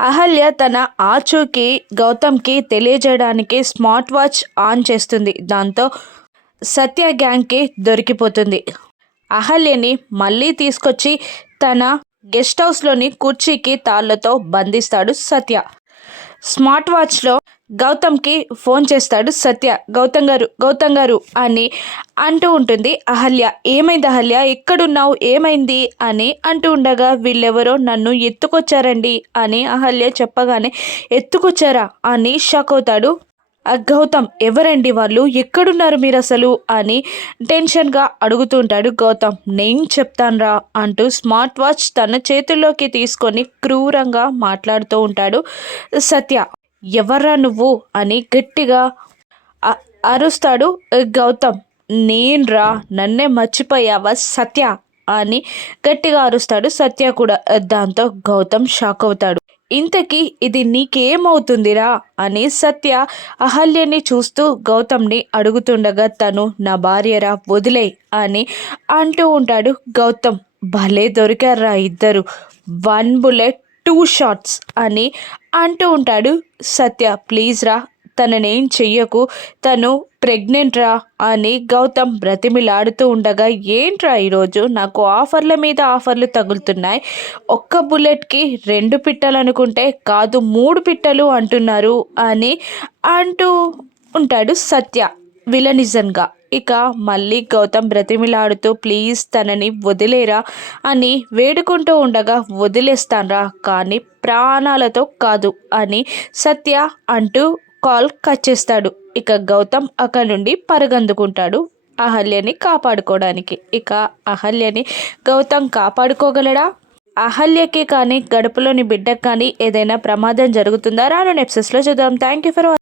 అహల్య తన ఆచూకీ గౌతమ్కి తెలియజేయడానికి స్మార్ట్ వాచ్ ఆన్ చేస్తుంది. దాంతో సత్య గ్యాంగ్కి దొరికిపోతుంది. అహల్యని మళ్ళీ తీసుకొచ్చి తన గెస్ట్ హౌస్లోని కుర్చీకి తాళ్లతో బంధిస్తాడు సత్య. స్మార్ట్ వాచ్లో గౌతమ్కి ఫోన్ చేస్తాడు సత్య. గౌతమ్ గారు అని అంటూ ఉంటుంది అహల్య. ఏమైంది అహల్య, ఎక్కడున్నావు, ఏమైంది అని అంటూ ఉండగా వీళ్ళెవరో నన్ను ఎత్తుకొచ్చారండి అని అహల్య చెప్పగానే ఎత్తుకొచ్చారా అని షాక్ అవుతాడు గౌతమ్. ఎవరండి వాళ్ళు, ఎక్కడున్నారు మీరు అసలు అని టెన్షన్గా అడుగుతుంటాడు గౌతమ్. నేను చెప్తాన్రా అంటూ స్మార్ట్ వాచ్ తన చేతుల్లోకి తీసుకొని క్రూరంగా మాట్లాడుతూ ఉంటాడు సత్య. ఎవర్రా నువ్వు అని గట్టిగా అరుస్తాడు గౌతమ్. నేన్రా, నన్నే మర్చిపోయావా సత్య అని గట్టిగా అరుస్తాడు సత్య కూడా. దాంతో గౌతమ్ షాక్ అవుతాడు. ఇంతకీ ఇది నీకేమవుతుందిరా అని సత్య అహల్యని చూస్తూ గౌతమ్ని అడుగుతుండగా తను నా భార్యరా, వదిలే అని అంటూ ఉంటాడు గౌతమ్. భలే దొరికారా ఇద్దరు, 1 బుల్లెట్ 2 షాట్స్ అని అంటూ ఉంటాడు సత్య. ప్లీజ్ రా, తననేం చెయ్యకు, తను ప్రెగ్నెంట్ రా అని గౌతమ్ బ్రతిమిలాడుతూ ఉండగా, ఏంట్రా ఈరోజు నాకు ఆఫర్ల మీద ఆఫర్లు తగులుతున్నాయి, ఒక్క బుల్లెట్కి 2 పిట్టలు అనుకుంటే కాదు 3 పిట్టలు అంటున్నారు అని అంటూ ఉంటాడు సత్య విలనిజంగా. ఇక మళ్ళీ గౌతమ్ బ్రతిమిలాడుతూ ప్లీజ్ తనని వదిలేరా అని వేడుకుంటూ ఉండగా, వదిలేస్తాన్రా కానీ ప్రాణాలతో కాదు అని సత్య అంటూ కాల్ కట్ చేస్తాడు. ఇక గౌతమ్ అక్కడి నుండి పరుగందుకుంటాడు అహల్యని కాపాడుకోవడానికి. ఇక అహల్యని గౌతమ్ కాపాడుకోగలడా? అహల్యకి కానీ గడుపులోని బిడ్డకు కానీ ఏదైనా ప్రమాదం జరుగుతుందా? రాను ఎపిసోడ్స్లో చూద్దాం. Thank you for